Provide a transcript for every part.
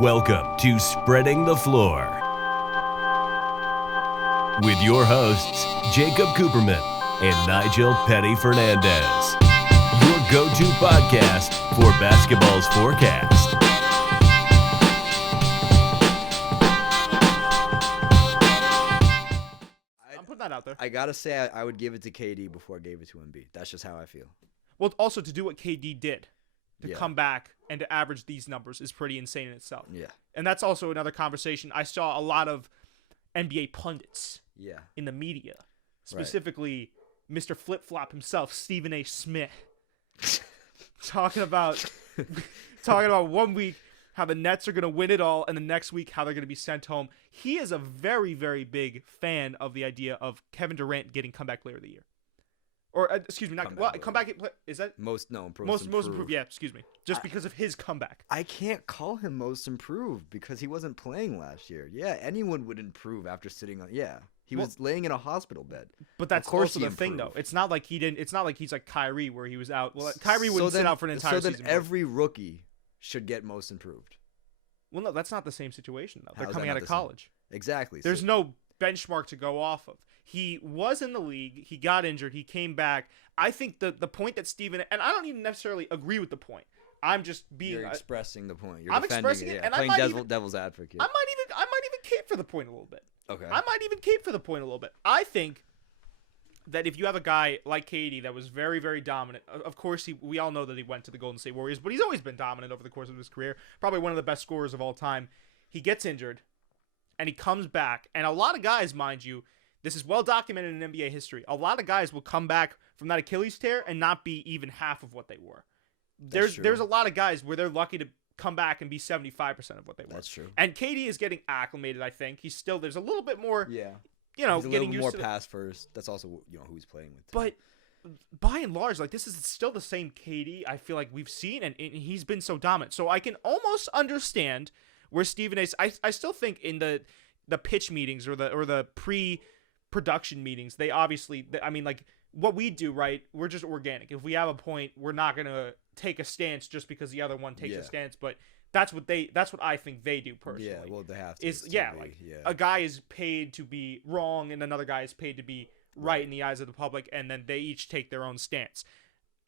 Welcome to Spreading the Floor with your hosts, Jacob Cooperman and Nigel Petty Fernandez. Your go-to podcast for basketball's forecast. I'm putting that out there. I gotta say, I would give it to KD before I gave it to Embiid. That's just how I feel. Well, also to do what KD did, to Yeah. come back and to average these numbers is pretty insane in itself. Yeah. And that's also another conversation. I saw a lot of NBA pundits Yeah. in the media, specifically Mr. Flip Flop himself, Stephen A. Smith, talking about 1 week how the Nets are going to win it all, and the next week how they're going to be sent home. He is a very, very big fan of the idea of Kevin Durant getting comeback player of the year. Or, excuse me, comeback is that? Most Most improved, yeah, excuse me. Just because of his comeback. I can't call him most improved because he wasn't playing last year. Yeah, anyone would improve after sitting on. Yeah, he was laying in a hospital bed. But that's also the thing, though. It's not like he didn't. It's not like he's like Kyrie, where he was out. Well, Kyrie wouldn't sit out for an entire season. So then every rookie should get most improved. Well, no, that's not the same situation though. They're How is coming that out not of the same? college. Exactly. There's no benchmark to go off of. He was in the league. He got injured. He came back. I think the point that Steven, and I don't even necessarily agree with the point. I'm just being. You're expressing the point. You're I'm defending expressing it, yeah. and playing I might devil's advocate. I might even cape for the point a little bit. Okay. I might even cape for the point a little bit. I think that if you have a guy like KD that was very, very dominant, of course, we all know that he went to the Golden State Warriors, but he's always been dominant over the course of his career. Probably one of the best scorers of all time. He gets injured, and he comes back. And a lot of guys, mind you, this is well documented in NBA history. A lot of guys will come back from that Achilles tear and not be even half of what they were. There's a lot of guys where they're lucky to come back and be 75% of what they were. That's true. And KD is getting acclimated, I think. There's a little bit more, Yeah. getting little used more to pass first. That's also who he's playing with. But by and large, like, this is still the same KD I feel like we've seen, and he's been so dominant. So I can almost understand where Stephen A. I still think in the pitch meetings or the pre-production meetings, they obviously, I mean, like, what we do, right, we're just organic. If we have a point, we're not going to take a stance just because the other one takes a stance, but that's what I think they do personally. Yeah, well, they have to. A guy is paid to be wrong and another guy is paid to be right in the eyes of the public, and then they each take their own stance.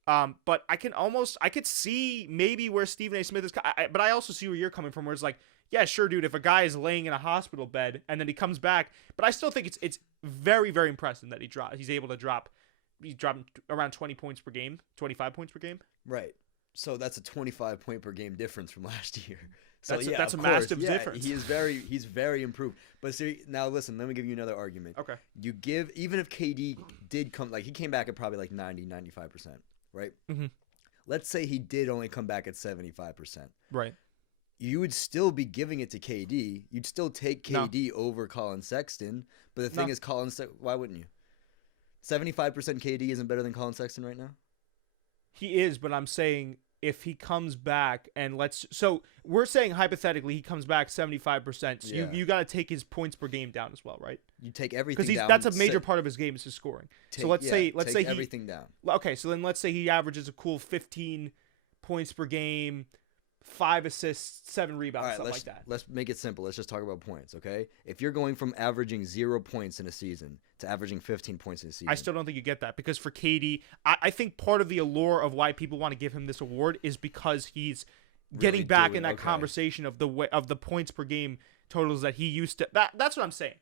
But I could see maybe where Stephen A. Smith is, but I also see where you're coming from, where it's like, yeah, sure, dude, if a guy is laying in a hospital bed and then he comes back, but I still think it's very, very impressive that he's able to drop around 20 points per game, 25 points per game. Right. So that's a 25 point per game difference from last year. So that's a massive difference. He's very improved. But see, now listen, let me give you another argument. Okay. Even if KD did come, like, he came back at probably like 90-95%, right? Mm-hmm. Let's say he did only come back at 75%. Right. You would still be giving it to KD. You'd still take KD over Colin Sexton. But the thing is, why wouldn't you? 75% KD isn't better than Colin Sexton right now? He is, but I'm saying if he comes back and so we're saying hypothetically he comes back 75%. So you got to take his points per game down as well, right? You take everything down. Because that's a major part of his game is his scoring. So let's say everything down. Okay, so then let's say he averages a cool 15 points per game, 5 assists, 7 rebounds, something like that. Let's make it simple. Let's just talk about points, okay? If you're going from averaging 0 points in a season to averaging 15 points in a season. I still don't think you get that, because for KD, I think part of the allure of why people want to give him this award is because he's getting back in that conversation of the points per game totals that he used to. That's what I'm saying.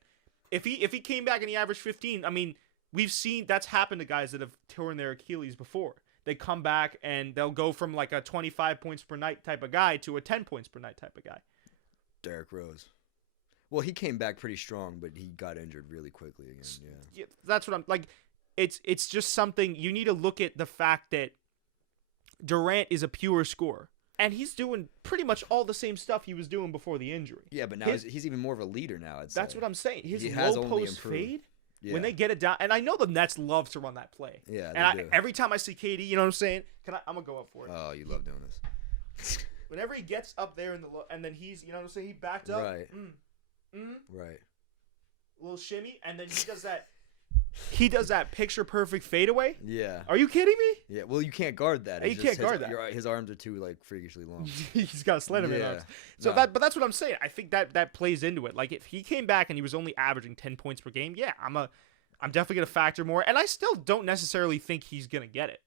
If he came back and he averaged 15, I mean, we've seen that's happened to guys that have torn their Achilles before. They come back and they'll go from like a 25 points per night type of guy to a 10 points per night type of guy. Derrick Rose. Well, he came back pretty strong, but he got injured really quickly again. Yeah, that's what I'm like. It's just something you need to look at the fact that Durant is a pure scorer, and he's doing pretty much all the same stuff he was doing before the injury. Yeah, but now he's even more of a leader now. That's what I'm saying. His low post fade. Yeah. When they get it down, and I know the Nets love to run that play. Yeah, and every time I see KD, you know what I'm saying? I'm gonna go up for it. Oh, you love doing this. Whenever he gets up there in the and then he's, you know what I'm saying? He backed up. Right. Right. Little shimmy, and then he does that. he does that picture perfect fadeaway. Yeah. Are you kidding me? Yeah. Well, you can't guard that. You can't guard that. His arms are too like freakishly long. He's got Slenderman Yeah. arms. So but that's what I'm saying. I think that plays into it. Like if he came back and he was only averaging 10 points per game, yeah, I'm definitely gonna factor more. And I still don't necessarily think he's gonna get it.